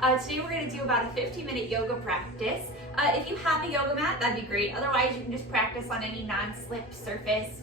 Today we're going to do about a 50-minute yoga practice. If you have a yoga mat, that'd be great. Otherwise, you can just practice on any non-slip surface.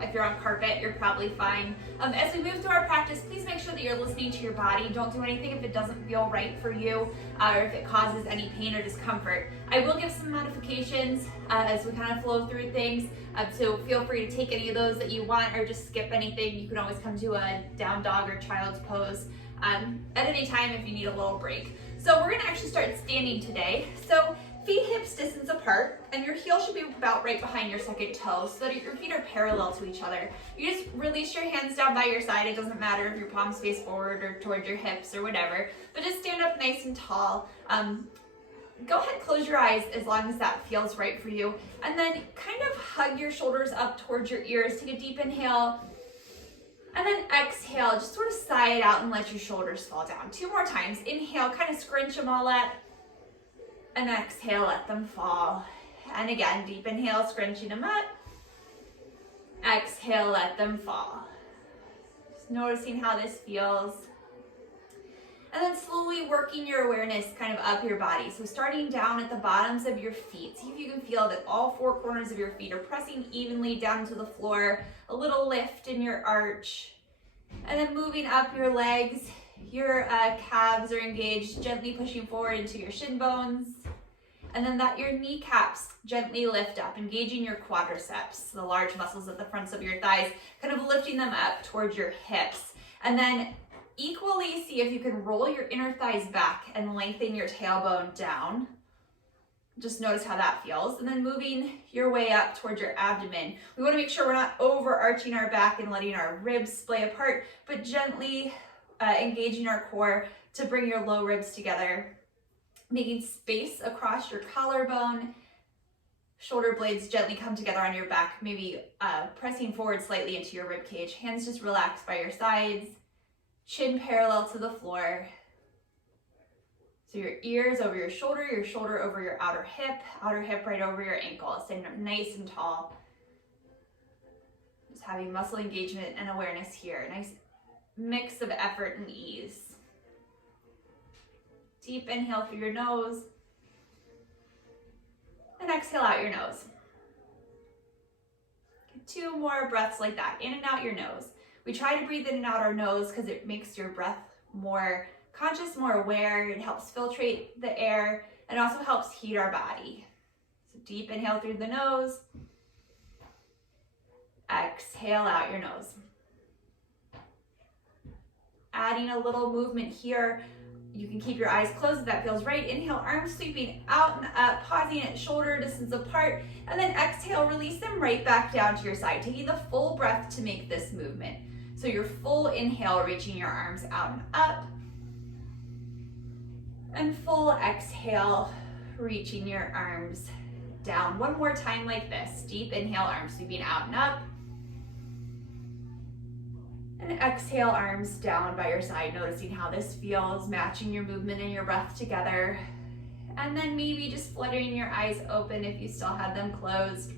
If you're on carpet, you're probably fine. As we move through our practice, please make sure that you're listening to your body. Don't do anything if it doesn't feel right for you or if it causes any pain or discomfort. I will give some modifications as we kind of flow through things. So feel free to take any of those that you want or just skip anything. You can always come to a down dog or child's pose at any time if you need a little break. So we're going to actually start standing today. So feet hips distance apart, and your heel should be about right behind your second toe so that your feet are parallel to each other. You just release your hands down by your side. It doesn't matter if your palms face forward or towards your hips or whatever, but just stand up nice and tall. Go ahead, close your eyes as long as that feels right for you. And then kind of hug your shoulders up towards your ears. Take a deep inhale. And then exhale, just sort of sigh it out and let your shoulders fall down. 2 more times. Inhale, kind of scrunch them all up. And exhale, let them fall. And again, deep inhale, scrunching them up. Exhale, let them fall. Just noticing how this feels. And then slowly working your awareness kind of up your body. So starting down at the bottoms of your feet. See if you can feel that all 4 corners of your feet are pressing evenly down to the floor. A little lift in your arch. And then moving up your legs. Your calves are engaged, gently pushing forward into your shin bones. And then that your kneecaps gently lift up, engaging your quadriceps, the large muscles at the fronts of your thighs, kind of lifting them up towards your hips. And then equally see if you can roll your inner thighs back and lengthen your tailbone down. Just notice how that feels. And then moving your way up towards your abdomen. We want to make sure we're not overarching our back and letting our ribs splay apart, but gently engaging our core to bring your low ribs together. Making space across your collarbone. Shoulder blades gently come together on your back, maybe pressing forward slightly into your rib cage. Hands just relaxed by your sides. Chin parallel to the floor. So your ears over your shoulder over your outer hip right over your ankle. Staying up nice and tall. Just having muscle engagement and awareness here. Nice mix of effort and ease. Deep inhale through your nose. And exhale out your nose. 2 more breaths like that, in and out your nose. We try to breathe in and out our nose because it makes your breath more conscious, more aware. It helps filtrate the air and also helps heat our body. So deep inhale through the nose. Exhale out your nose. Adding a little movement here. You can keep your eyes closed if that feels right. Inhale, arms sweeping out and up, pausing at shoulder distance apart, and then exhale, release them right back down to your side, taking the full breath to make this movement. So your full inhale, reaching your arms out and up, and full exhale, reaching your arms down. 1 more time like this. Deep inhale, arms sweeping out and up. And exhale, arms down by your side, noticing how this feels, matching your movement and your breath together. And then maybe just fluttering your eyes open if you still have them closed.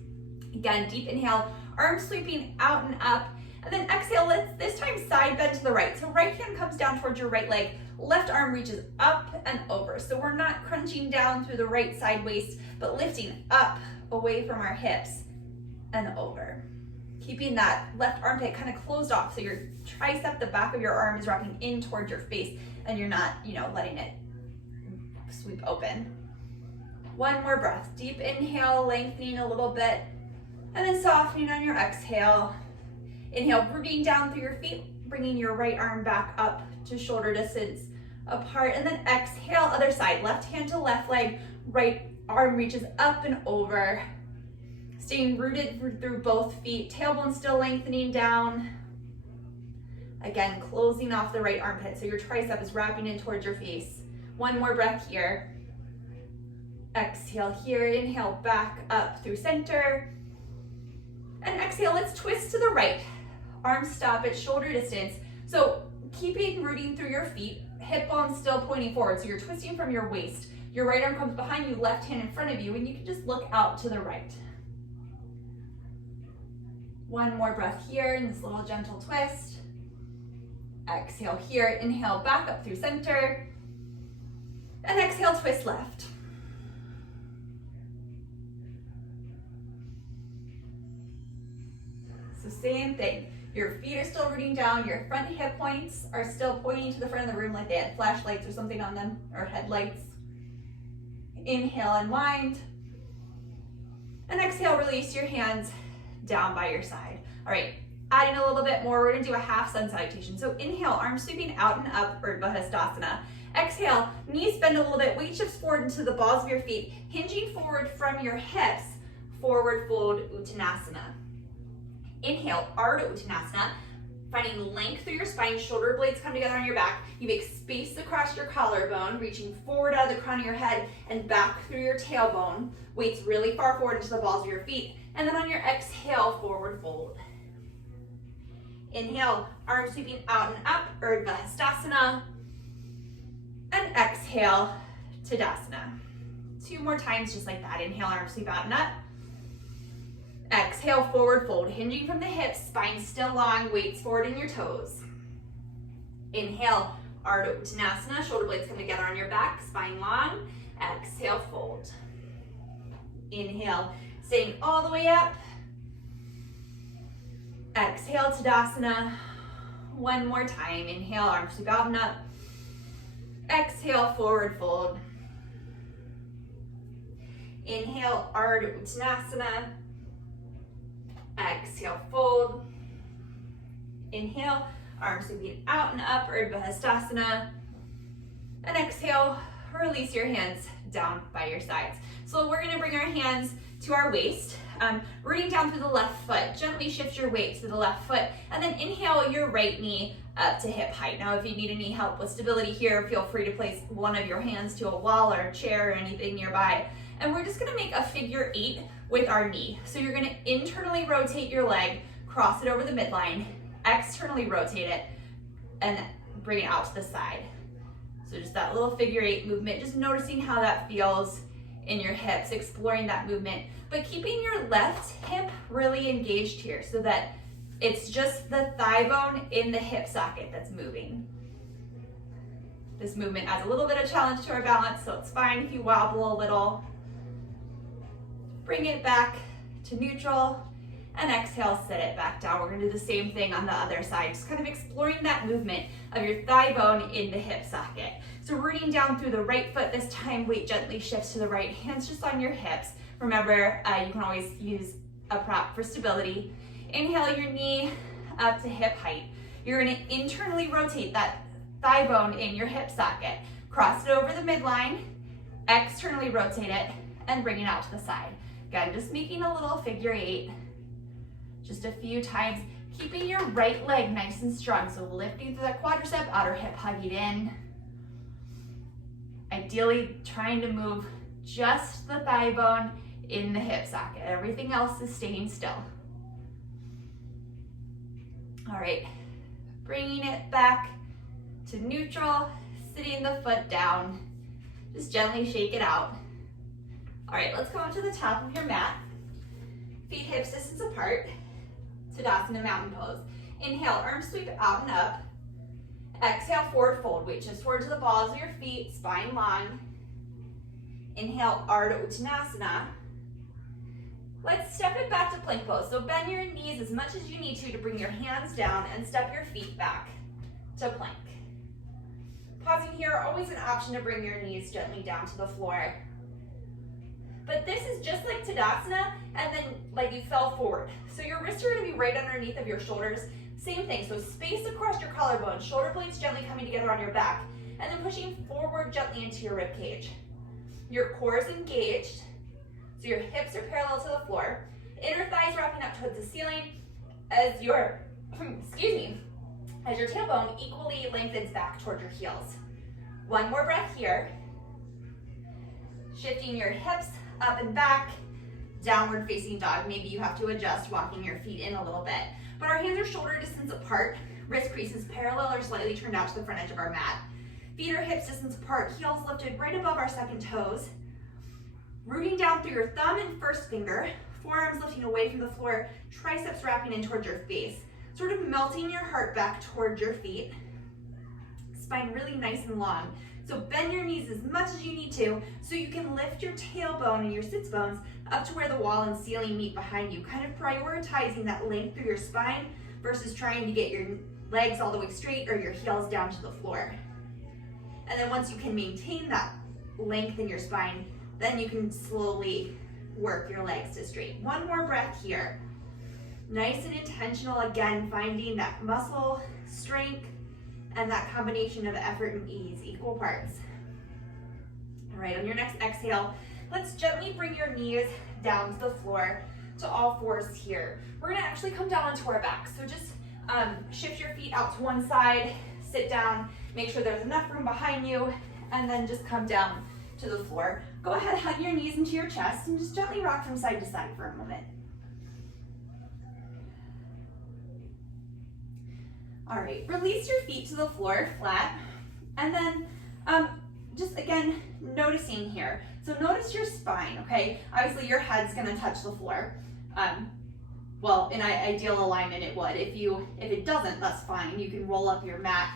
Again, deep inhale, arms sweeping out and up. And then exhale, let's this time side bend to the right. So right hand comes down towards your right leg, left arm reaches up and over. So we're not crunching down through the right side waist, but lifting up away from our hips and over. Keeping that left armpit kind of closed off, so your tricep, the back of your arm, is wrapping in towards your face, and you're not, letting it sweep open. 1 more breath. Deep inhale, lengthening a little bit, and then softening on your exhale. Inhale, rooting down through your feet, bringing your right arm back up to shoulder distance apart, and then exhale, other side. Left hand to left leg, right arm reaches up and over. Staying rooted through both feet, tailbone still lengthening down. Again, closing off the right armpit, so your tricep is wrapping in towards your face. 1 more breath here. Exhale here, inhale back up through center. And exhale, let's twist to the right. Arms stop at shoulder distance. So keeping rooting through your feet, hip bone still pointing forward, so you're twisting from your waist. Your right arm comes behind you, left hand in front of you, and you can just look out to the right. 1 more breath here in this little gentle twist. Exhale here, inhale back up through center. And exhale, twist left. So same thing. Your feet are still rooting down, your front hip points are still pointing to the front of the room like they had flashlights or something on them, or headlights. Inhale, unwind. And exhale, release your hands down by your side. All right, adding a little bit more, we're gonna do a half sun salutation. So inhale, arms sweeping out and up, Urdhva Hastasana. Exhale, knees bend a little bit, weight shifts forward into the balls of your feet, hinging forward from your hips, forward fold Uttanasana. Inhale, Ardha Uttanasana, finding length through your spine, shoulder blades come together on your back. You make space across your collarbone, reaching forward out of the crown of your head and back through your tailbone. Weights really far forward into the balls of your feet. And then on your exhale, forward fold. Inhale, arms sweeping out and up, Urdhva Hastasana. And exhale, Tadasana. 2 more times just like that. Inhale, arms sweep out and up. Exhale, forward fold, hinging from the hips, spine still long, weights forward in your toes. Inhale, Ardha Uttanasana, shoulder blades come together on your back, spine long. Exhale, fold. Inhale, staying all the way up. Exhale, Tadasana. 1 more time. Inhale, arms sweep out and up. Exhale, forward fold. Inhale, Ardha Uttanasana. Exhale, fold. Inhale, arms sweeping out and up, Urdhva Hastasana. And exhale, release your hands down by your sides. So we're gonna bring our hands to our waist, rooting down through the left foot. Gently shift your weight to the left foot, and then inhale your right knee up to hip height. Now, if you need any help with stability here, feel free to place one of your hands to a wall or a chair or anything nearby. And we're just gonna make a figure 8 with our knee. So you're gonna internally rotate your leg, cross it over the midline, externally rotate it, and bring it out to the side. So just that little figure 8 movement, just noticing how that feels in your hips, exploring that movement, but keeping your left hip really engaged here so that it's just the thigh bone in the hip socket that's moving. This movement adds a little bit of challenge to our balance, so it's fine if you wobble a little. Bring it back to neutral, and exhale, sit it back down. We're gonna do the same thing on the other side, just kind of exploring that movement of your thigh bone in the hip socket. So rooting down through the right foot this time, weight gently shifts to the right, hands just on your hips. Remember, you can always use a prop for stability. Inhale your knee up to hip height. You're gonna internally rotate that thigh bone in your hip socket. Cross it over the midline, externally rotate it, and bring it out to the side. Again, just making a little figure 8, just a few times, keeping your right leg nice and strong. So lifting through that quadricep, outer hip hugging in. Ideally trying to move just the thigh bone in the hip socket. Everything else is staying still. All right, bringing it back to neutral, sitting the foot down. Just gently shake it out. All right, let's come up to the top of your mat. Feet hips distance apart. Tadasana mountain pose. Inhale, arms sweep out and up. Exhale, forward fold. Weight shifts forward to the balls of your feet, spine long. Inhale, Ardha Uttanasana. Let's step it back to plank pose. So bend your knees as much as you need to bring your hands down and step your feet back to plank. Pausing here, always an option to bring your knees gently down to the floor. But this is just like Tadasana, and then like you fell forward. So your wrists are gonna be right underneath of your shoulders. Same thing, so space across your collarbone, shoulder blades gently coming together on your back, and then pushing forward gently into your rib cage. Your core is engaged, so your hips are parallel to the floor. Inner thighs wrapping up towards the ceiling as your, as your tailbone equally lengthens back towards your heels. One more breath here. Shifting your hips up and back, downward facing dog. Maybe you have to adjust, walking your feet in a little bit. But our hands are shoulder distance apart, wrist creases parallel or slightly turned out to the front edge of our mat. Feet are hips distance apart, heels lifted right above our second toes. Rooting down through your thumb and first finger, forearms lifting away from the floor, triceps wrapping in towards your face. Sort of melting your heart back towards your feet. Spine really nice and long. So bend your knees as much as you need to so you can lift your tailbone and your sits bones up to where the wall and ceiling meet behind you, kind of prioritizing that length through your spine versus trying to get your legs all the way straight or your heels down to the floor. And then once you can maintain that length in your spine, then you can slowly work your legs to straight. One more breath here. Nice and intentional, again, finding that muscle strength and that combination of effort and ease, equal parts. All right, on your next exhale, let's gently bring your knees down to the floor, to all fours here. We're gonna actually come down onto our backs. So just shift your feet out to one side, sit down, make sure there's enough room behind you, and then just come down to the floor. Go ahead, hug your knees into your chest, and just gently rock from side to side for a moment. All right, release your feet to the floor flat, and then just again, noticing here. So notice your spine, okay? Obviously your head's gonna touch the floor. Well, in ideal alignment it would. If it doesn't, that's fine. You can roll up your mat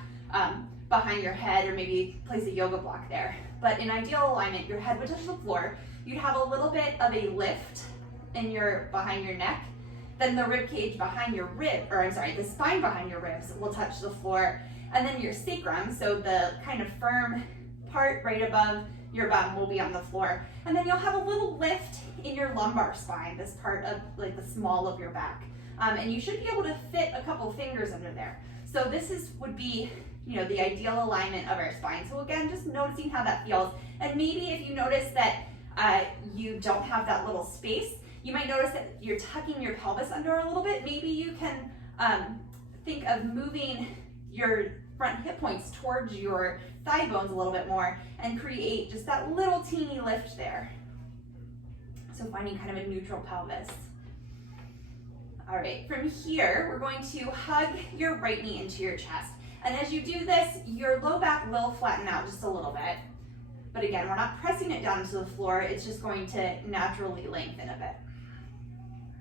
behind your head, or maybe place a yoga block there. But in ideal alignment, your head would touch the floor. You'd have a little bit of a lift in behind your neck. Then the rib cage behind your the spine behind your ribs will touch the floor. And then your sacrum, so the kind of firm part right above your bum, will be on the floor. And then you'll have a little lift in your lumbar spine, this part of like the small of your back. And you should be able to fit a couple fingers under there. So this would be, the ideal alignment of our spine. So again, just noticing how that feels. And maybe if you notice that you don't have that little space, you might notice that you're tucking your pelvis under a little bit. Maybe you can think of moving your front hip points towards your thigh bones a little bit more and create just that little teeny lift there. So finding kind of a neutral pelvis. All right, from here, we're going to hug your right knee into your chest. And as you do this, your low back will flatten out just a little bit. But again, we're not pressing it down to the floor. It's just going to naturally lengthen a bit.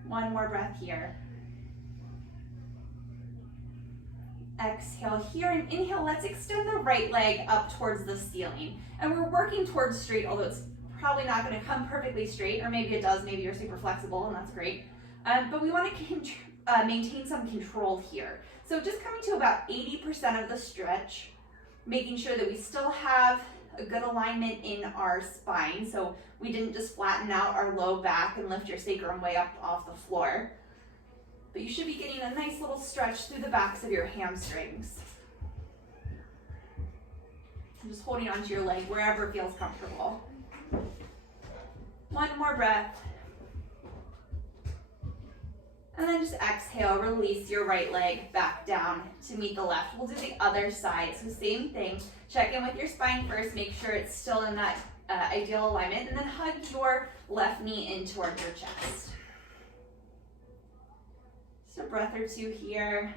One more breath here. Exhale here, and inhale, let's extend the right leg up towards the ceiling. And we're working towards straight, although it's probably not gonna come perfectly straight, or maybe it does, maybe you're super flexible, and that's great. But we wanna maintain some control here. So just coming to about 80% of the stretch, making sure that we still have a good alignment in our spine, so we didn't just flatten out our low back and lift your sacrum way up off the floor. But you should be getting a nice little stretch through the backs of your hamstrings. And just holding onto your leg wherever it feels comfortable. One more breath. And then just exhale, release your right leg back down to meet the left. We'll do the other side, so same thing. Check in with your spine first, make sure it's still in that ideal alignment, and then hug your left knee in towards your chest. Just a breath or two here.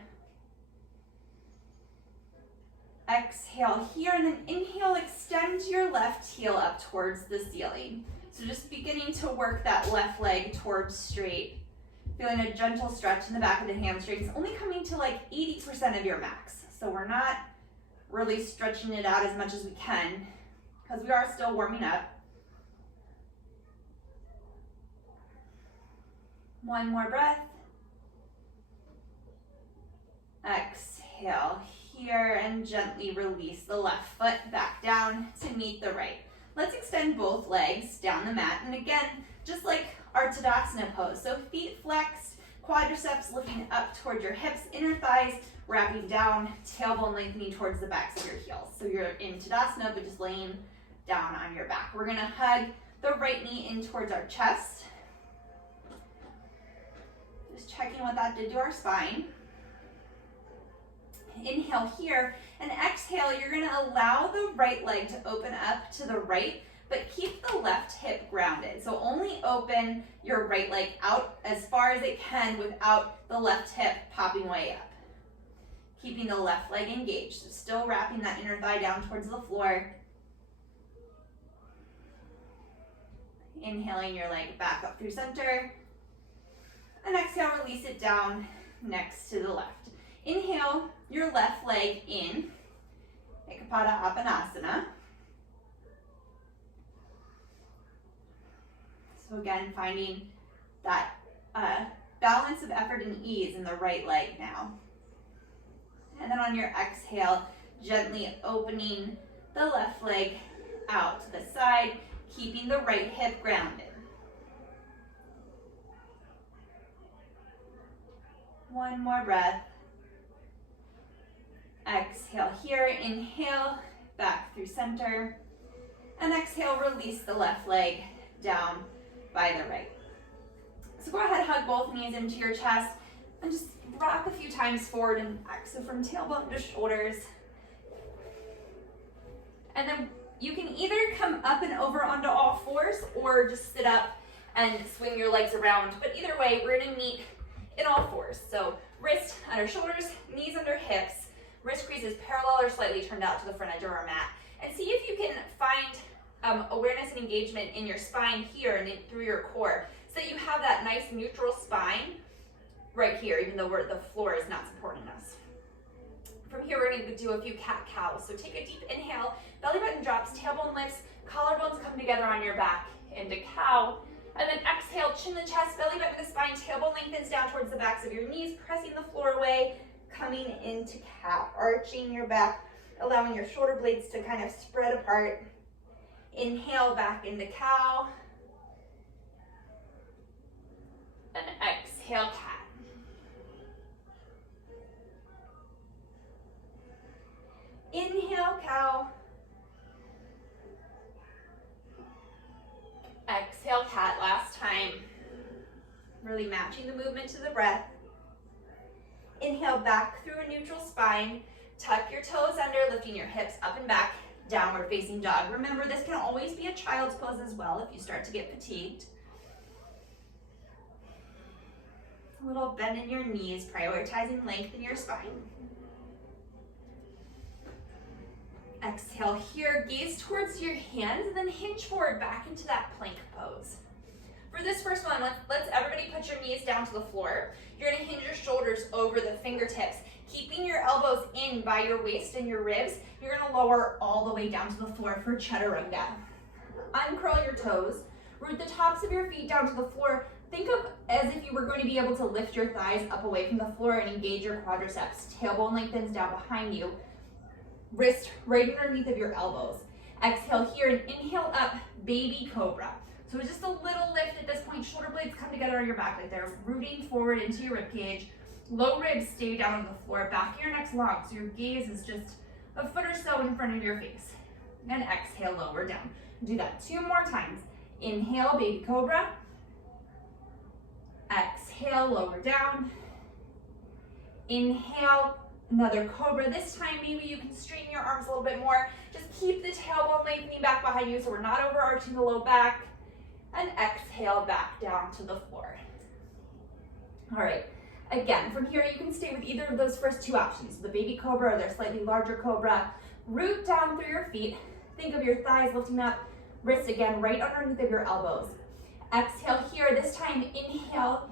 Exhale here, and then inhale, extend your left heel up towards the ceiling. So just beginning to work that left leg towards straight. Feeling a gentle stretch in the back of the hamstrings, only coming to like 80% of your max. So we're not really stretching it out as much as we can because we are still warming up. One more breath. Exhale here and gently release the left foot back down to meet the right. Let's extend both legs down the mat. And again, just like our Tadasana pose. So feet flexed, quadriceps lifting up towards your hips, inner thighs wrapping down, tailbone lengthening towards the backs of your heels. So you're in Tadasana, but just laying down on your back. We're gonna hug the right knee in towards our chest. Just checking what that did to our spine. Inhale here, and exhale, you're gonna allow the right leg to open up to the right, but keep the left hip grounded. So only open your right leg out as far as it can without the left hip popping way up. Keeping the left leg engaged, so still wrapping that inner thigh down towards the floor. Inhaling your leg back up through center. And exhale, release it down next to the left. Inhale your left leg in, Ekapada Apanasana. So again, finding that balance of effort and ease in the right leg now. And then on your exhale, gently opening the left leg out to the side, keeping the right hip grounded. One more breath. Exhale here, inhale, back through center. And exhale, release the left leg down by the right. So go ahead, hug both knees into your chest and just rock a few times forward and back. So from tailbone to shoulders. And then you can either come up and over onto all fours or just sit up and swing your legs around. But either way, we're gonna meet in all fours. So wrist under shoulders, knees under hips, wrist creases parallel or slightly turned out to the front edge of our mat. And see if you can find awareness and engagement in your spine here and through your core, so that you have that nice neutral spine right here, even though the floor is not supporting us. From here, we're going to do a few cat-cows. So take a deep inhale, belly button drops, tailbone lifts, collarbones come together on your back into cow. And then exhale, chin to chest, belly button to spine, tailbone lengthens down towards the backs of your knees, pressing the floor away, coming into cat, arching your back, allowing your shoulder blades to kind of spread apart. Inhale back into cow. And exhale, cat. Inhale, cow. Exhale, cat, last time. Really matching the movement to the breath. Inhale back through a neutral spine. Tuck your toes under, lifting your hips up and back, downward facing dog. Remember, this can always be a child's pose as well if you start to get fatigued. A little bend in your knees, prioritizing length in your spine. Exhale here, gaze towards your hands, and then hinge forward back into that plank pose. For this first one, let's everybody put your knees down to the floor. You're gonna hinge your shoulders over the fingertips, keeping your elbows in by your waist and your ribs. You're gonna lower all the way down to the floor for chaturanga. Uncurl your toes, root the tops of your feet down to the floor. Think of as if you were going to be able to lift your thighs up away from the floor and engage your quadriceps. Tailbone lengthens down behind you. Wrist right underneath of your elbows. Exhale here and inhale up, baby cobra. So just a little lift at this point. Shoulder blades come together on your back like they're rooting forward into your rib cage. Low ribs stay down on the floor. Back of your neck's long, so your gaze is just a foot or so in front of your face. And exhale, lower down. Do that 2 more times. Inhale, baby cobra. Exhale, lower down. Inhale, another cobra. This time, maybe you can straighten your arms a little bit more. Just keep the tailbone lengthening back behind you so we're not overarching the low back. And exhale, back down to the floor. All right, again, from here, you can stay with either of those first 2 options, the baby cobra or their slightly larger cobra. Root down through your feet. Think of your thighs lifting up, wrists again right underneath of your elbows. Exhale here, this time inhale,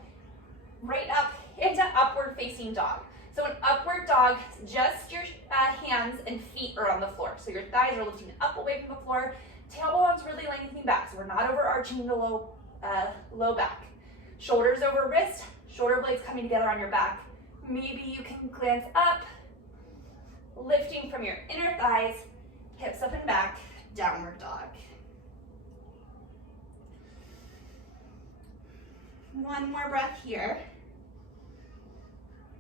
right up into upward facing dog. So an upward dog, just your hands and feet are on the floor. So your thighs are lifting up away from the floor, tailbone's really lengthening back, so we're not overarching the low back. Shoulders over wrist, shoulder blades coming together on your back. Maybe you can glance up, lifting from your inner thighs, hips up and back, downward dog. One more breath here.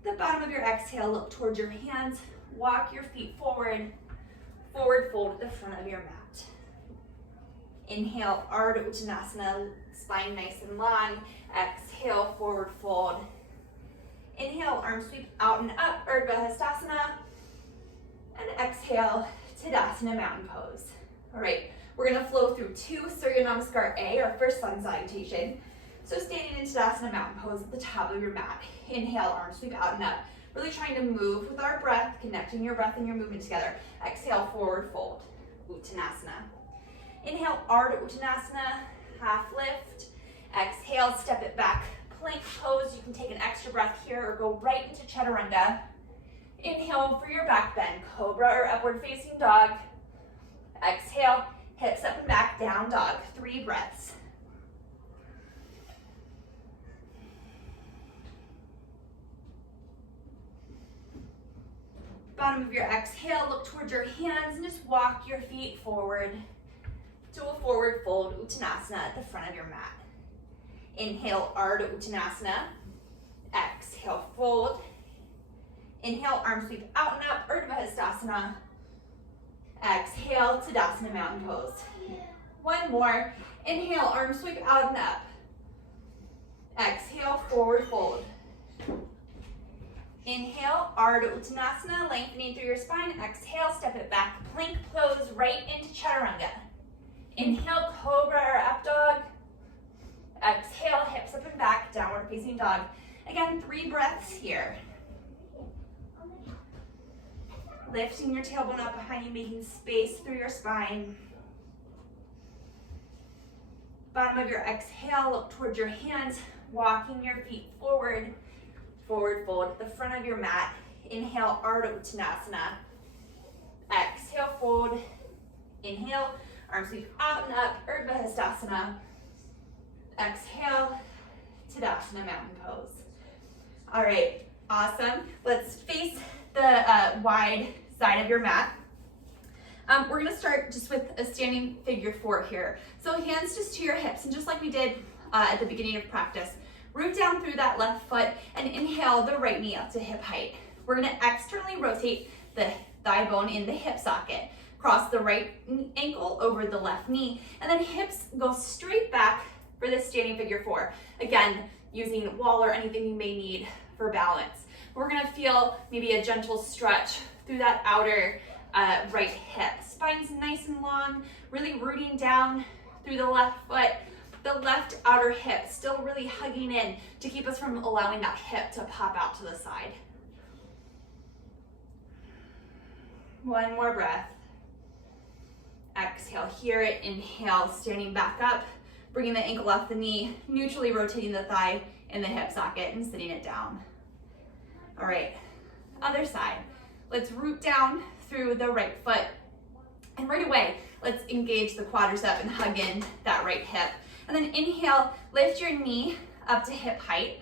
The bottom of your exhale, look towards your hands, walk your feet forward, forward fold at the front of your mat. Inhale, Ardha Uttanasana, spine nice and long. Exhale, forward fold. Inhale, arm sweep out and up, Urdhva Hastasana. And exhale, Tadasana, mountain pose. All right, we're gonna flow through 2 Surya Namaskar A, our first sun salutation. So standing in Tadasana, mountain pose at the top of your mat. Inhale, arm sweep out and up. Really trying to move with our breath, connecting your breath and your movement together. Exhale, forward fold, Uttanasana. Inhale, Ardha Uttanasana, half lift. Exhale, step it back, plank pose. You can take an extra breath here or go right into chaturanga. Inhale for your back bend, cobra or upward facing dog. Exhale, hips up and back, down dog, 3 breaths. bottom of your exhale, look towards your hands and just walk your feet forward to a forward fold Uttanasana at the front of your mat. Inhale, Ardha Uttanasana. Exhale, fold. Inhale, arms sweep out and up, Urdhva Hastasana. Exhale, Tadasana Mountain Pose. One more. Inhale, arms sweep out and up. Exhale, forward fold. Inhale, Ardha Uttanasana, lengthening through your spine. Exhale, step it back, plank pose right into Chaturanga. Inhale, Cobra or Up Dog. Exhale, hips up and back, Downward Facing Dog. Again, 3 breaths here. Lifting your tailbone up behind you, making space through your spine. Bottom of your exhale, look towards your hands, walking your feet forward. Forward fold at the front of your mat. Inhale, Ardha Uttanasana. Exhale, fold. Inhale, arms sweep out and up, Urdhva Hastasana. Exhale, Tadasana Mountain Pose. All right, awesome. Let's face the wide side of your mat. We're gonna start just with a standing figure 4 here. So hands just to your hips, and just like we did at the beginning of practice, root down through that left foot and inhale the right knee up to hip height. We're gonna externally rotate the thigh bone in the hip socket. Cross the right ankle over the left knee, and then hips go straight back for this standing figure 4. Again, using wall or anything you may need for balance. We're gonna feel maybe a gentle stretch through that outer right hip. Spine's nice and long, really rooting down through the left foot. The left outer hip still really hugging in to keep us from allowing that hip to pop out to the side. One more breath. Exhale, hear it. Inhale, standing back up, bringing the ankle off the knee, neutrally rotating the thigh in the hip socket and sitting it down. All right, other side. Let's root down through the right foot. And right away, let's engage the quadricep and hug in that right hip. And then inhale, lift your knee up to hip height.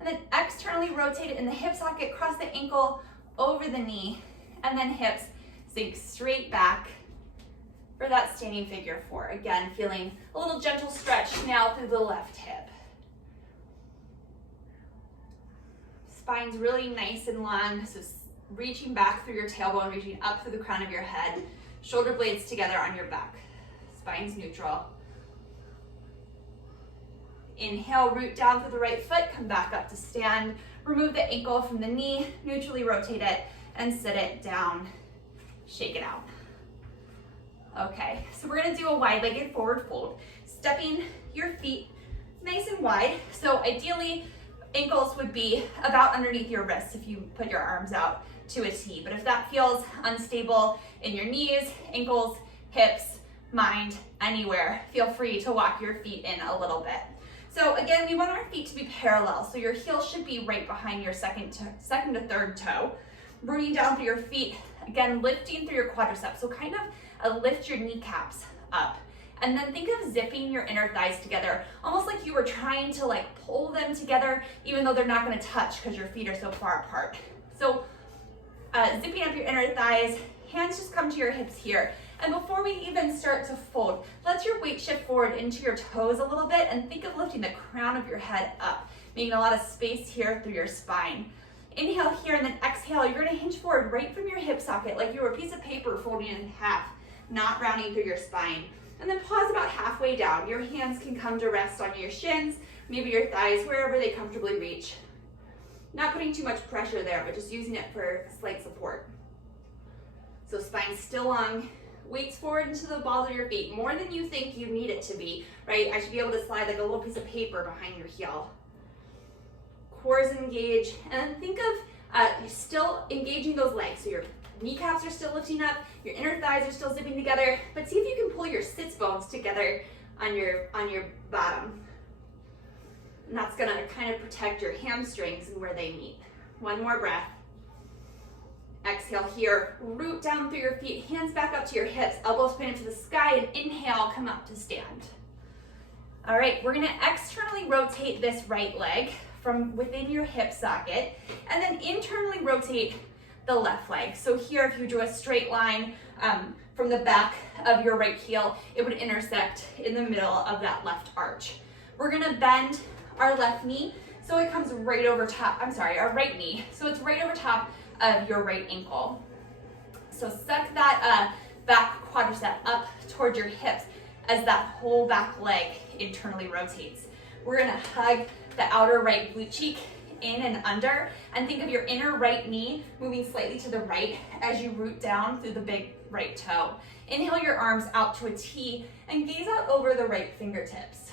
And then externally rotate it in the hip socket, cross the ankle over the knee, and then hips sink straight back for that standing figure 4. Again, feeling a little gentle stretch now through the left hip. Spine's really nice and long, so reaching back through your tailbone, reaching up through the crown of your head, shoulder blades together on your back. Spine's neutral. Inhale, root down through the right foot, come back up to stand. Remove the ankle from the knee, neutrally rotate it, and sit it down. Shake it out. Okay, so we're gonna do a wide-legged forward fold. Stepping your feet nice and wide. So ideally, ankles would be about underneath your wrists if you put your arms out to a T. But if that feels unstable in your knees, ankles, hips, mind, anywhere, feel free to walk your feet in a little bit. So again, we want our feet to be parallel. So your heel should be right behind your second to third toe. Rooting down through your feet, again, lifting through your quadriceps. So kind of lift your kneecaps up. And then think of zipping your inner thighs together, almost like you were trying to like pull them together, even though they're not gonna touch because your feet are so far apart. So zipping up your inner thighs, hands just come to your hips here. And before we even start to fold, let your weight shift forward into your toes a little bit and think of lifting the crown of your head up, making a lot of space here through your spine. Inhale here and then exhale, you're gonna hinge forward right from your hip socket like you were a piece of paper folding it in half, not rounding through your spine. And then pause about halfway down. Your hands can come to rest on your shins, maybe your thighs, wherever they comfortably reach. Not putting too much pressure there, but just using it for slight support. So spine still long, weights forward into the balls of your feet, more than you think you need it to be, right? I should be able to slide like a little piece of paper behind your heel. Cores engage, and then think of still engaging those legs. So your kneecaps are still lifting up, your inner thighs are still zipping together, but see if you can pull your sits bones together on your bottom. And that's gonna kind of protect your hamstrings and where they meet. One more breath. Exhale here, root down through your feet, hands back up to your hips, elbows pointed to the sky, and inhale, come up to stand. All right, we're gonna externally rotate this right leg from within your hip socket, and then internally rotate the left leg. So here, if you drew a straight line from the back of your right heel, it would intersect in the middle of that left arch. We're gonna bend our left knee so it comes right over top, our right knee, so it's right over top of your right ankle. So suck that back quadricep up towards your hips as that whole back leg internally rotates. We're gonna hug the outer right glute cheek in and under, and think of your inner right knee moving slightly to the right as you root down through the big right toe. Inhale your arms out to a T and gaze out over the right fingertips.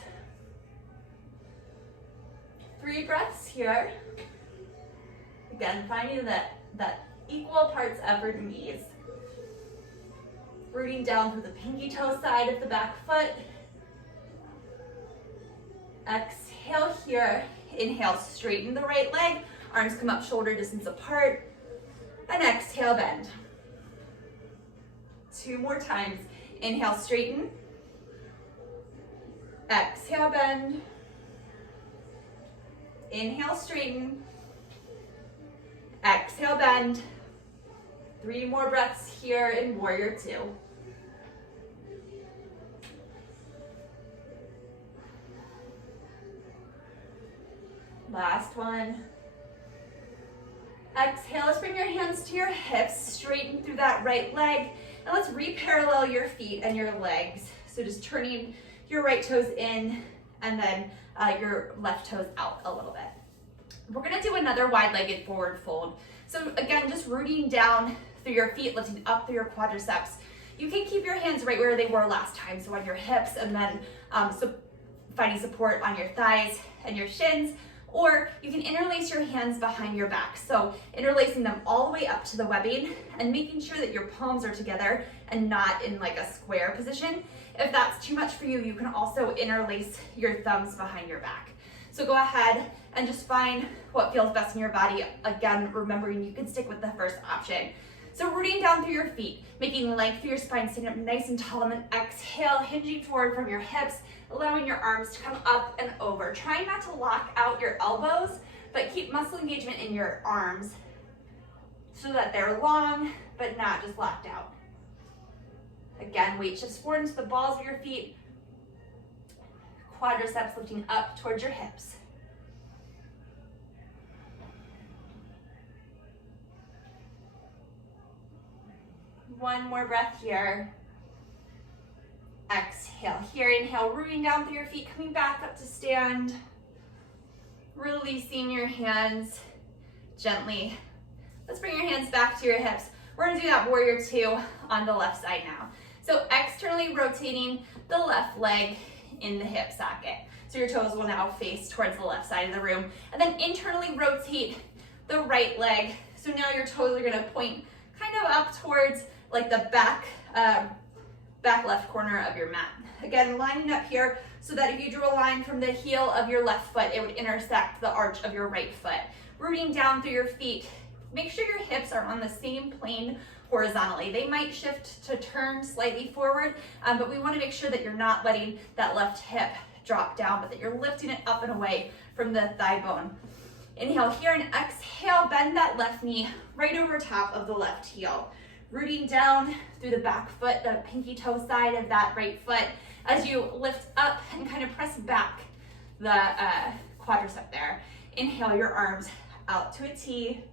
3 breaths here. Again, finding that equal parts effort and ease. Rooting down through the pinky toe side of the back foot. Exhale here. Inhale, straighten the right leg. Arms come up shoulder distance apart. And exhale, bend. 2 more times. Inhale, straighten. Exhale, bend. Inhale, straighten. Exhale, bend. 3 more breaths here in Warrior 2. Last one. Exhale, let's bring your hands to your hips, straighten through that right leg, and let's re-parallel your feet and your legs. So just turning your right toes in and then your left toes out a little bit. We're gonna do another wide-legged forward fold. So again, just rooting down through your feet, lifting up through your quadriceps. You can keep your hands right where they were last time, so on your hips, and then finding support on your thighs and your shins, or you can interlace your hands behind your back. So interlacing them all the way up to the webbing and making sure that your palms are together and not in like a square position. If that's too much for you, you can also interlace your thumbs behind your back. So go ahead and just find what feels best in your body. Again, remembering you can stick with the first option. So rooting down through your feet, making length through your spine, sitting up nice and tall, and then exhale, hinging forward from your hips, allowing your arms to come up and over. Trying not to lock out your elbows, but keep muscle engagement in your arms so that they're long, but not just locked out. Again, weight shifts forward into the balls of your feet, quadriceps lifting up towards your hips. One more breath here. Exhale here, inhale, rooting down through your feet, coming back up to stand. Releasing your hands gently. Let's bring your hands back to your hips. We're gonna do that Warrior 2 on the left side now. So externally rotating the left leg in the hip socket. So your toes will now face towards the left side of the room. And then internally rotate the right leg. So now your toes are gonna point kind of up towards like the back left corner of your mat. Again, lining up here so that if you drew a line from the heel of your left foot, it would intersect the arch of your right foot. Rooting down through your feet. Make sure your hips are on the same plane horizontally. They might shift to turn slightly forward, but we want to make sure that you're not letting that left hip drop down, but that you're lifting it up and away from the thigh bone. Inhale here and exhale, bend that left knee right over top of the left heel. Rooting down through the back foot, the pinky toe side of that right foot, as you lift up and kind of press back the quadricep there. Inhale your arms out to a T.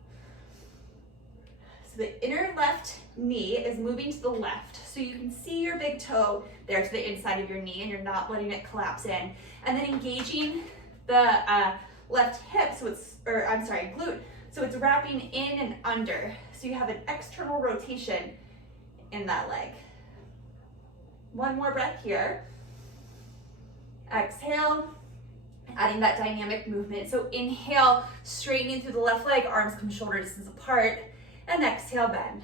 So the inner left knee is moving to the left. So you can see your big toe there to the inside of your knee and you're not letting it collapse in. And then engaging the left hip, glute. So it's wrapping in and under. So you have an external rotation in that leg. One more breath here. Exhale, adding that dynamic movement. So inhale, straightening through the left leg, arms come shoulder distance apart, and exhale, bend.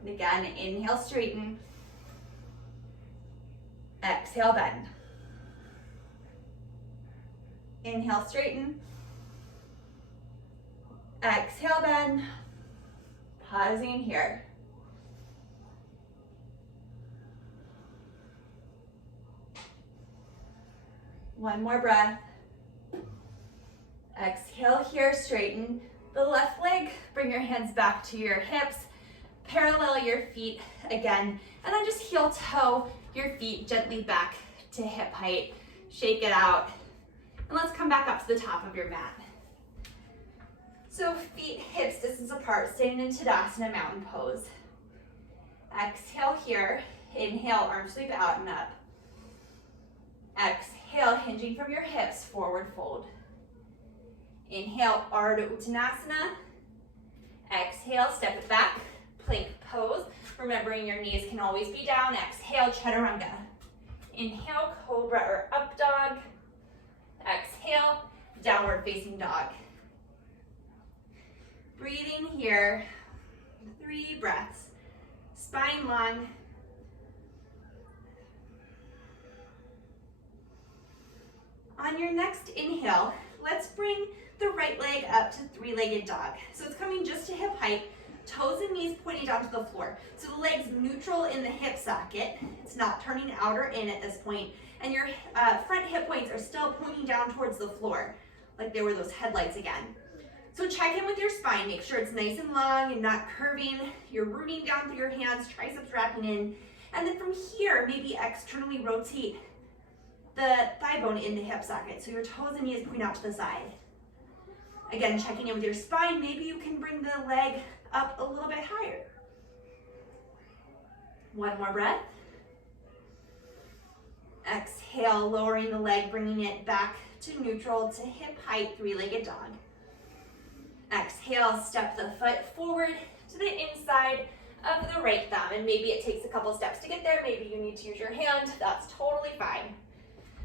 And again, inhale, straighten. Exhale, bend. Inhale, straighten. Exhale, bend. Pausing here. One more breath. Exhale here, straighten. the left leg, bring your hands back to your hips, parallel your feet again, and then just heel toe your feet gently back to hip height. Shake it out, and let's come back up to the top of your mat. So feet hips distance apart, staying in Tadasana mountain pose. Exhale here, inhale, arms sweep out and up. Exhale, hinging from your hips, forward fold. Inhale, Ardha Uttanasana. Exhale, step it back, plank pose. Remembering your knees can always be down. Exhale, Chaturanga. Inhale, Cobra or up dog. Exhale, downward facing dog. Breathing here, 3 breaths. Spine long. On your next inhale, let's bring the right leg up to 3-legged dog. So it's coming just to hip height, toes and knees pointing down to the floor. So the leg's neutral in the hip socket. It's not turning out or in at this point. And your front hip points are still pointing down towards the floor, like they were those headlights again. So check in with your spine, make sure it's nice and long and not curving. You're rooting down through your hands, triceps wrapping in. And then from here, maybe externally rotate the thigh bone in the hip socket. So your toes and knees point out to the side. Again, checking in with your spine, maybe you can bring the leg up a little bit higher. One more breath. Exhale, lowering the leg, bringing it back to neutral to hip height, 3-legged dog. Exhale, step the foot forward to the inside of the right thumb, and maybe it takes a couple steps to get there. Maybe you need to use your hand. That's totally fine.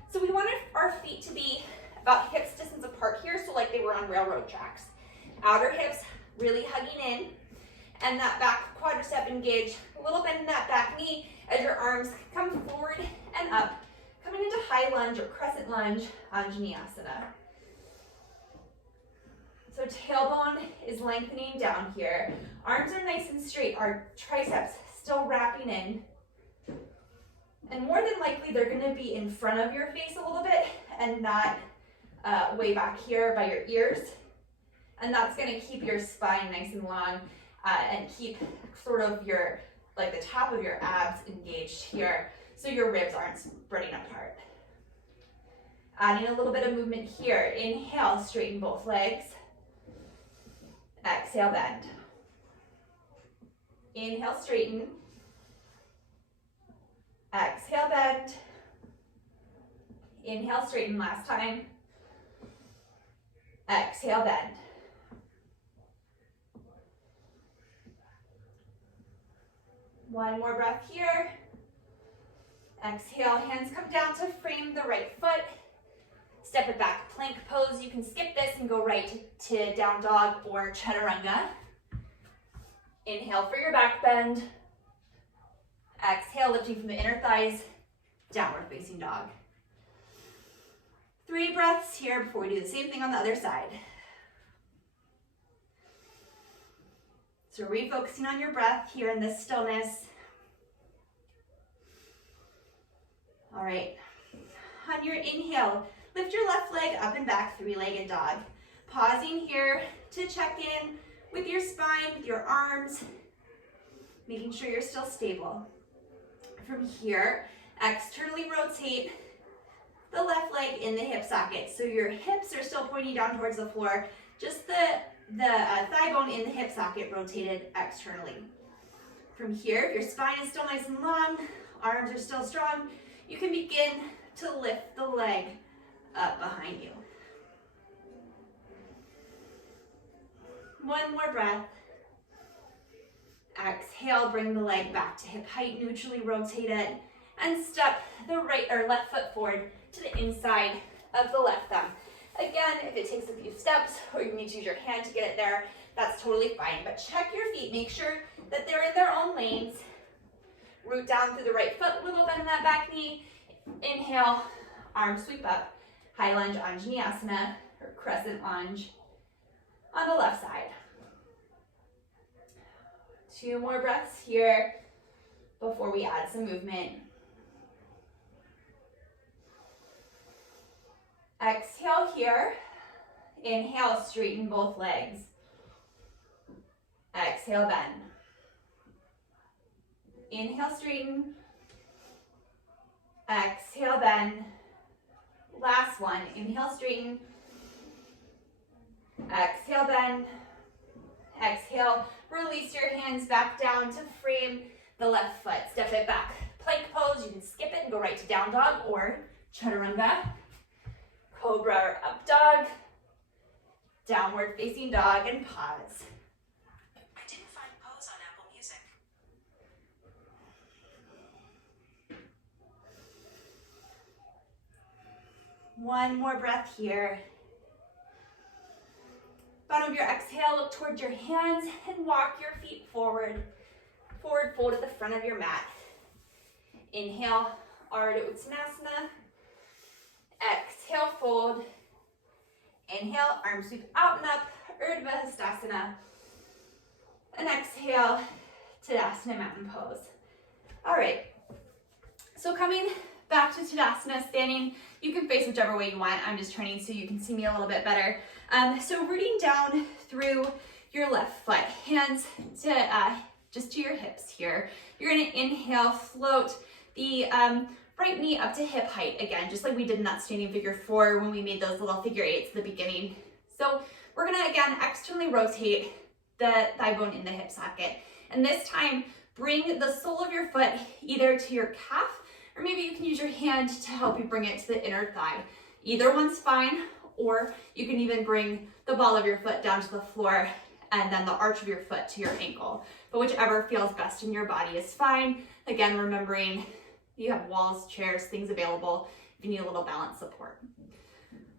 So we want our feet to be about hips distance apart here, so like they were on railroad tracks. Outer hips really hugging in, and that back quadricep engaged. A little bend in that back knee as your arms come forward and up, coming into high lunge or crescent lunge, Anjaneyasana. So tailbone is lengthening down here. Arms are nice and straight. Our triceps still wrapping in. And more than likely, they're gonna be in front of your face a little bit and not way back here by your ears. And that's gonna keep your spine nice and long and keep sort of your, like the top of your abs engaged here so your ribs aren't spreading apart. Adding a little bit of movement here. Inhale, straighten both legs. Exhale, bend. Inhale, straighten. Exhale, bend. Inhale, straighten last time. Exhale, bend. One more breath here. Exhale, hands come down to frame the right foot. Step it back, plank pose. You can skip this and go right to down dog or chaturanga. Inhale for your back bend. Exhale, lifting from the inner thighs, downward facing dog. 3 breaths here before we do the same thing on the other side. So refocusing on your breath here in this stillness. All right, on your inhale, lift your left leg up and back, 3-legged dog. Pausing here to check in with your spine, with your arms, making sure you're still stable. From here, externally rotate the left leg in the hip socket. So your hips are still pointing down towards the floor, just the thigh bone in the hip socket rotated externally. From here, if your spine is still nice and long, arms are still strong, you can begin to lift the leg up behind you. One more breath. Exhale, bring the leg back to hip height, neutrally rotate it, and step the right or left foot forward to the inside of the left thumb. Again, if it takes a few steps or you need to use your hand to get it there, that's totally fine. But check your feet, make sure that they're in their own lanes. Root down through the right foot, little bend in that back knee. Inhale, arms sweep up. High lunge, Anjaneyasana, or crescent lunge on the left side. 2 more breaths here before we add some movement. Exhale here. Inhale, straighten both legs. Exhale, bend. Inhale, straighten. Exhale, bend. Last one. Inhale, straighten. Exhale, bend. Exhale, release your hands back down to frame the left foot. Step it back. Plank pose, you can skip it and go right to down dog or chaturanga. Cobra or up dog. Downward facing dog and pause. I didn't find pose on Apple Music. One more breath here. Bottom of your exhale, look towards your hands and walk your feet forward. Forward fold at the front of your mat. Inhale, Ardha Uttanasana. Exhale, fold. Inhale, arms sweep out and up, Urdhva Hastasana. And exhale, Tadasana Mountain Pose. All right, so coming back to Tadasana, standing, you can face whichever way you want. I'm just turning so you can see me a little bit better. So rooting down through your left foot, hands to just to your hips here. You're gonna inhale, float the right knee up to hip height again, just like we did in that standing figure 4 when we made those little figure 8s at the beginning. So we're gonna again externally rotate the thigh bone in the hip socket. And this time, bring the sole of your foot either to your calf, or maybe you can use your hand to help you bring it to the inner thigh. Either one's fine, or you can even bring the ball of your foot down to the floor and then the arch of your foot to your ankle. But whichever feels best in your body is fine. Again, remembering you have walls, chairs, things available if you need a little balance support.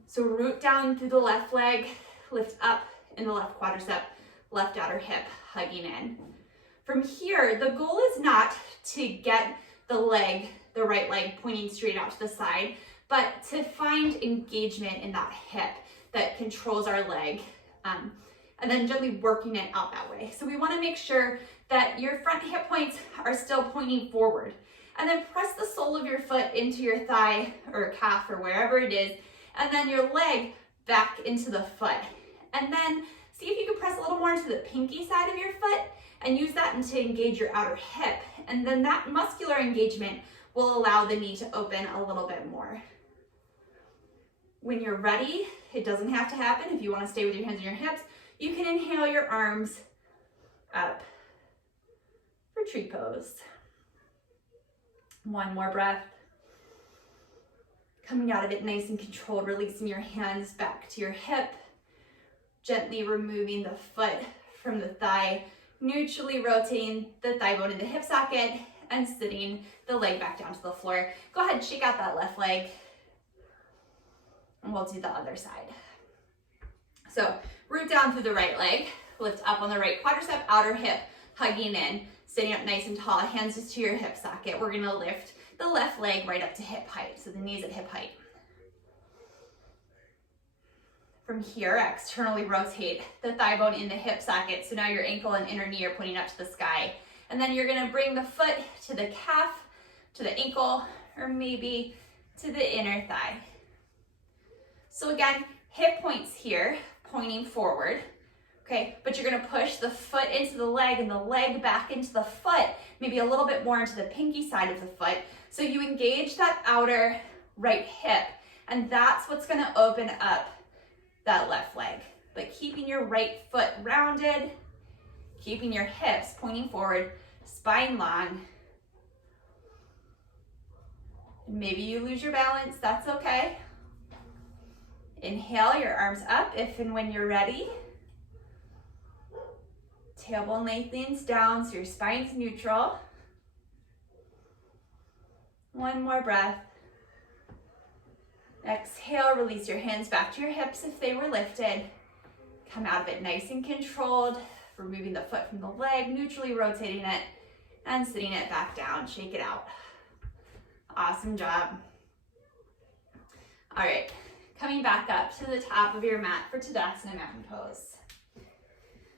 So root down through the left leg, lift up in the left quadricep, left outer hip, hugging in. From here, the goal is not to get the right leg pointing straight out to the side, but to find engagement in that hip that controls our leg, and then gently working it out that way. So we want to make sure that your front hip points are still pointing forward. And then press the sole of your foot into your thigh or calf or wherever it is, and then your leg back into the foot. And then see if you can press a little more into the pinky side of your foot and use that to engage your outer hip. And then that muscular engagement will allow the knee to open a little bit more. When you're ready, it doesn't have to happen. If you want to stay with your hands on your hips, you can inhale your arms up for tree pose. One more breath. Coming out of it nice and controlled, releasing your hands back to your hip, gently removing the foot from the thigh, neutrally rotating the thigh bone in the hip socket, and sitting the leg back down to the floor. Go ahead, shake out that left leg, and we'll do the other side. So root down through the right leg, lift up on the right quadricep, outer hip, hugging in, sitting up nice and tall, hands just to your hip socket. We're gonna lift the left leg right up to hip height, so the knee's at hip height. From here, externally rotate the thigh bone in the hip socket, so now your ankle and inner knee are pointing up to the sky. And then you're gonna bring the foot to the calf, to the ankle, or maybe to the inner thigh. So again, hip points here, pointing forward. Okay, but you're gonna push the foot into the leg and the leg back into the foot, maybe a little bit more into the pinky side of the foot. So you engage that outer right hip, and that's what's gonna open up that left leg. But keeping your right foot rounded, keeping your hips pointing forward, spine long. Maybe you lose your balance, that's okay. Inhale your arms up if and when you're ready. Tailbone lengthens down so your spine's neutral. One more breath. Exhale, release your hands back to your hips if they were lifted. Come out of it nice and controlled, removing the foot from the leg, neutrally rotating it, and sitting it back down. Shake it out. Awesome job. All right, coming back up to the top of your mat for Tadasana Mountain Pose.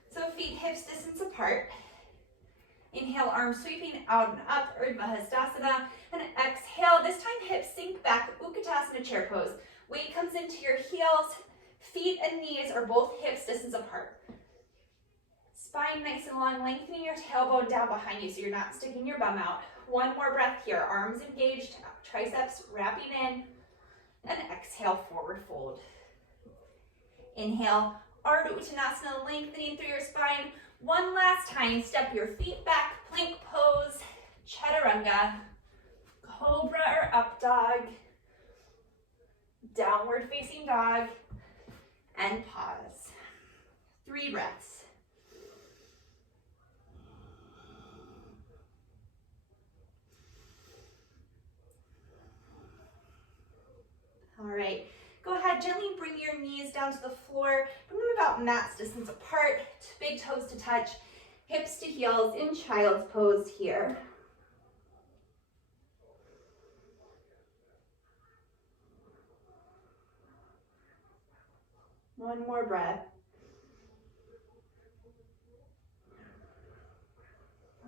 So feet hips distance apart. Inhale, arms sweeping out and up, Urdhva Hastasana. And exhale, this time hips sink back, Utkatasana chair pose. Weight comes into your heels, feet and knees are both hips distance apart. spine nice and long, lengthening your tailbone down behind you so you're not sticking your bum out. One more breath here, arms engaged, triceps wrapping in, and exhale, forward fold. Inhale, Ardha Uttanasana, lengthening through your spine. One last time, step your feet back, plank pose, chaturanga, cobra or up dog, downward facing dog, and pause. 3 breaths. All right, go ahead, gently bring your knees down to the floor. Bring them about mat's distance apart, big toes to touch, hips to heels in child's pose here. One more breath.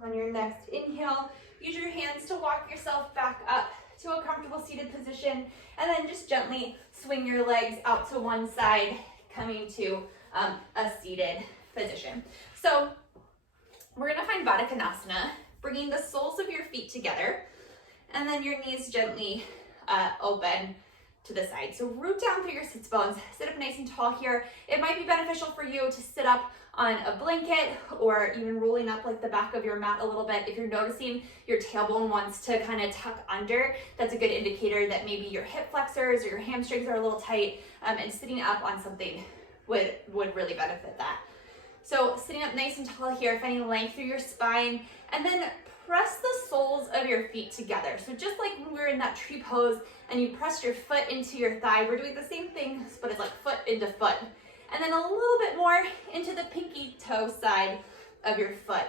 On your next inhale, use your hands to walk yourself back up to a comfortable seated position, and then just gently swing your legs out to one side, coming to a seated position. So we're gonna find Baddha Konasana, bringing the soles of your feet together, and then your knees gently open to the side. So root down through your sits bones, sit up nice and tall here. It might be beneficial for you to sit up on a blanket or even rolling up like the back of your mat a little bit. If you're noticing your tailbone wants to kind of tuck under, that's a good indicator that maybe your hip flexors or your hamstrings are a little tight, and sitting up on something would really benefit that. So sitting up nice and tall here, finding length through your spine, and then press the soles of your feet together. So just like when we were in that tree pose and you press your foot into your thigh, we're doing the same thing, but it's like foot into foot. And then a little bit more into the pinky toe side of your foot.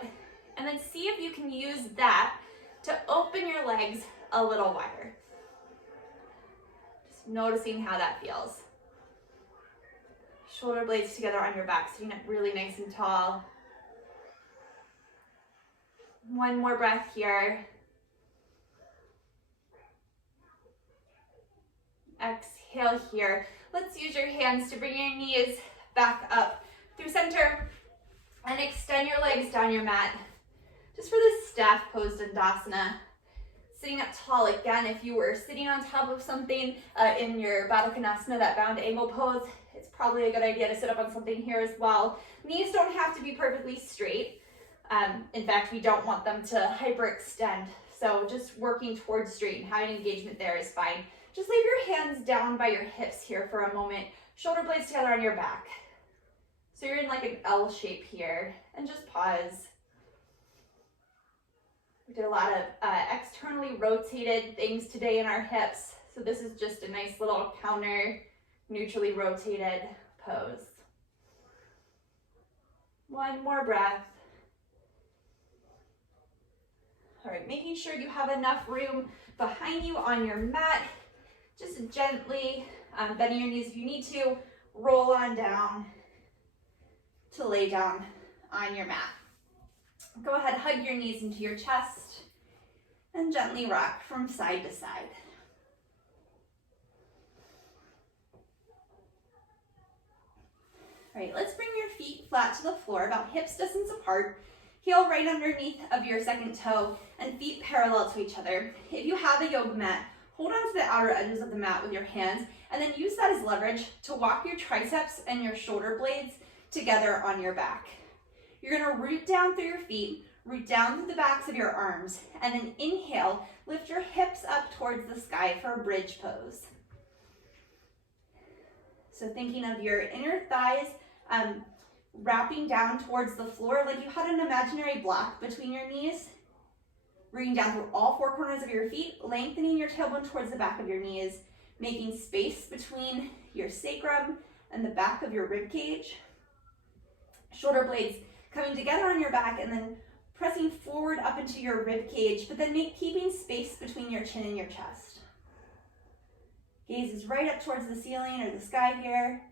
And then see if you can use that to open your legs a little wider. Just noticing how that feels. Shoulder blades together on your back, sitting up really nice and tall. One more breath here. Exhale here. Let's use your hands to bring your knees back up through center and extend your legs down your mat. Just for this staff pose Dandasana. Sitting up tall again, if you were sitting on top of something in your Baddha Konasana, that bound angle pose, it's probably a good idea to sit up on something here as well. Knees don't have to be perfectly straight. In fact, we don't want them to hyperextend. So just working towards straight and having engagement there is fine. Just leave your hands down by your hips here for a moment. Shoulder blades together on your back. So you're in like an L shape here, and just pause. We did a lot of externally rotated things today in our hips. So this is just a nice little counter, neutrally rotated pose. One more breath. All right, making sure you have enough room behind you on your mat. Just gently bending your knees if you need to. Roll on down to lay down on your mat. Go ahead, hug your knees into your chest and gently rock from side to side. All right, let's bring your feet flat to the floor, about hips distance apart. Heel right underneath of your second toe and feet parallel to each other. If you have a yoga mat, hold on to the outer edges of the mat with your hands and then use that as leverage to walk your triceps and your shoulder blades together on your back. You're gonna root down through your feet, root down through the backs of your arms, and then inhale, lift your hips up towards the sky for a bridge pose. So thinking of your inner thighs wrapping down towards the floor like you had an imaginary block between your knees. Rooting down through all four corners of your feet, lengthening your tailbone towards the back of your knees, making space between your sacrum and the back of your rib cage. Shoulder blades coming together on your back and then pressing forward up into your rib cage, but then keeping space between your chin and your chest. Gaze is right up towards the ceiling or the sky here.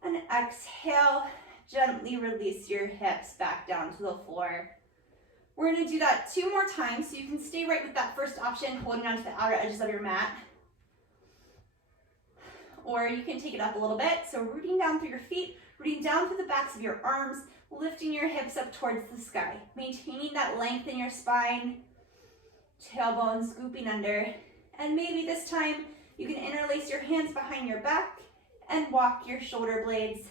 And exhale, gently release your hips back down to the floor. We're gonna do that 2 more times, so you can stay right with that first option, holding onto the outer edges of your mat. Or you can take it up a little bit, so rooting down through your feet, Rooting down through the backs of your arms, lifting your hips up towards the sky, maintaining that length in your spine, tailbone scooping under, and maybe this time you can interlace your hands behind your back and walk your shoulder blades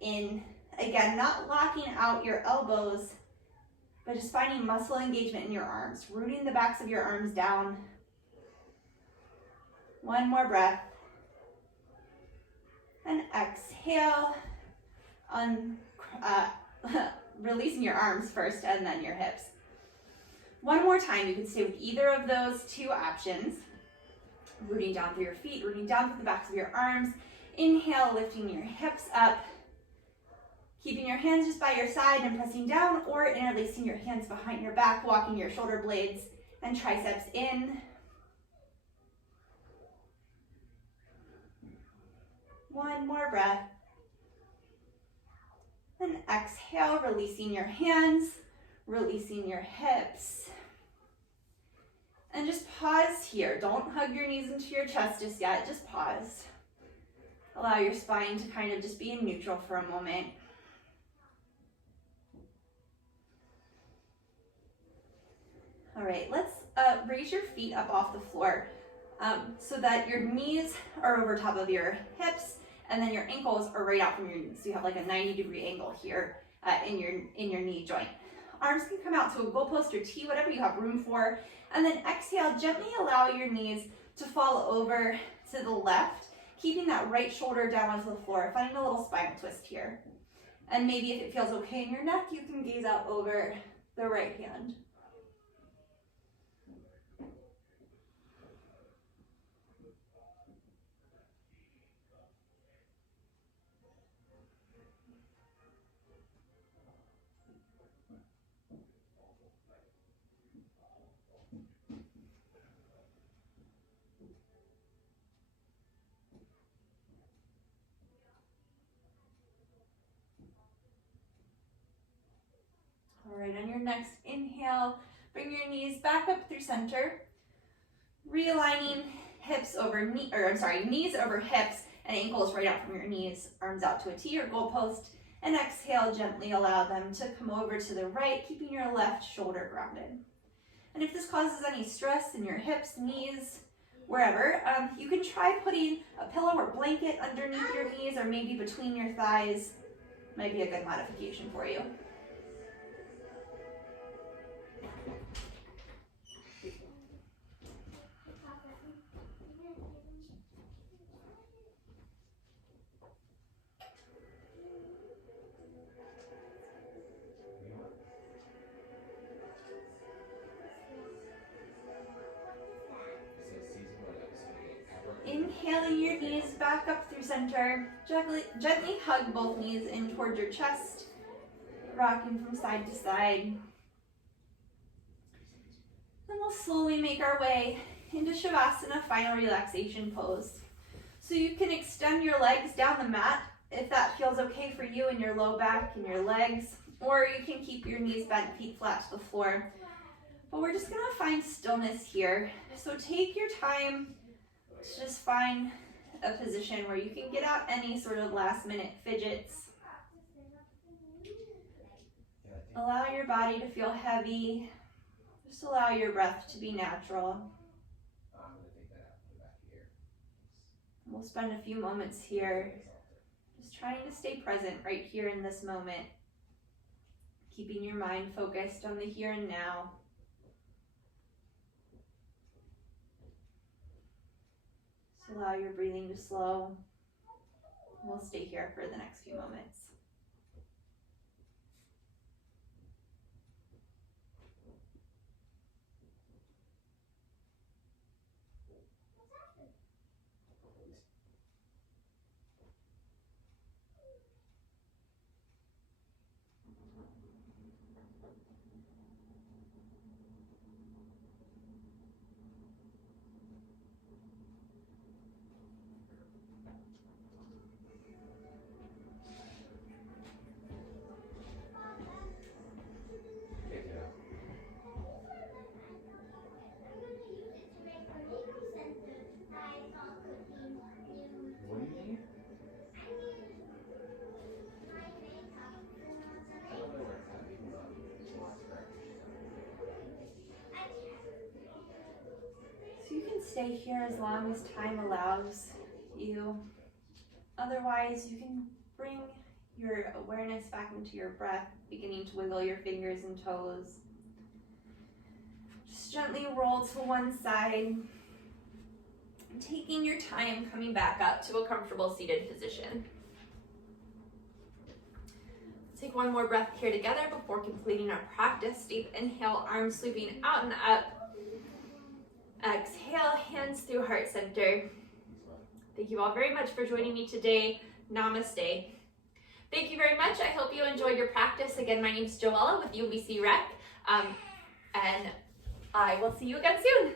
in. Again, not locking out your elbows, but just finding muscle engagement in your arms, rooting the backs of your arms down. One more breath. And exhale, releasing your arms first and then your hips. One more time, you can stay with either of those two options. Rooting down through your feet, rooting down through the backs of your arms. Inhale, lifting your hips up. Keeping your hands just by your side and pressing down, or interlacing your hands behind your back, walking your shoulder blades and triceps in. One more breath. And exhale, releasing your hands, releasing your hips. And just pause here. Don't hug your knees into your chest just yet. Just pause. Allow your spine to kind of just be in neutral for a moment. All right, let's raise your feet up off the floor so that your knees are over top of your hips, and then your ankles are right out from your knees. So you have like a 90-degree angle here in your knee joint. Arms can come out to a goalpost or T, whatever you have room for. And then exhale, gently allow your knees to fall over to the left, keeping that right shoulder down onto the floor, finding a little spinal twist here. And maybe if it feels okay in your neck, you can gaze out over the right hand. All right, on your next inhale, bring your knees back up through center, realigning knees over hips and ankles right out from your knees, arms out to a T or goalpost, and exhale, gently allow them to come over to the right, keeping your left shoulder grounded. And if this causes any stress in your hips, knees, wherever, you can try putting a pillow or blanket underneath your knees or maybe between your thighs. Might be a good modification for you. Inhaling your knees back up through center. Gently hug both knees in towards your chest, rocking from side to side. Then we'll slowly make our way into Shavasana, final relaxation pose. So you can extend your legs down the mat if that feels okay for you in your low back and your legs, or you can keep your knees bent, feet flat to the floor. But we're just gonna find stillness here. So take your time to just find a position where you can get out any sort of last minute fidgets. Allow your body to feel heavy. Just allow your breath to be natural. We'll spend a few moments here just trying to stay present right here in this moment, keeping your mind focused on the here and now. Just allow your breathing to slow. We'll stay here for the next few moments. stay here as long as time allows you. Otherwise, you can bring your awareness back into your breath, beginning to wiggle your fingers and toes. Just gently roll to one side, taking your time coming back up to a comfortable seated position. Take one more breath here together before completing our practice. Deep inhale, arms sweeping out and up. Exhale, hands through heart center. Thank you all very much for joining me today. Namaste. Thank you very much. I hope you enjoyed your practice. Again, my name is Joella with UBC Rec, and I will see you again soon.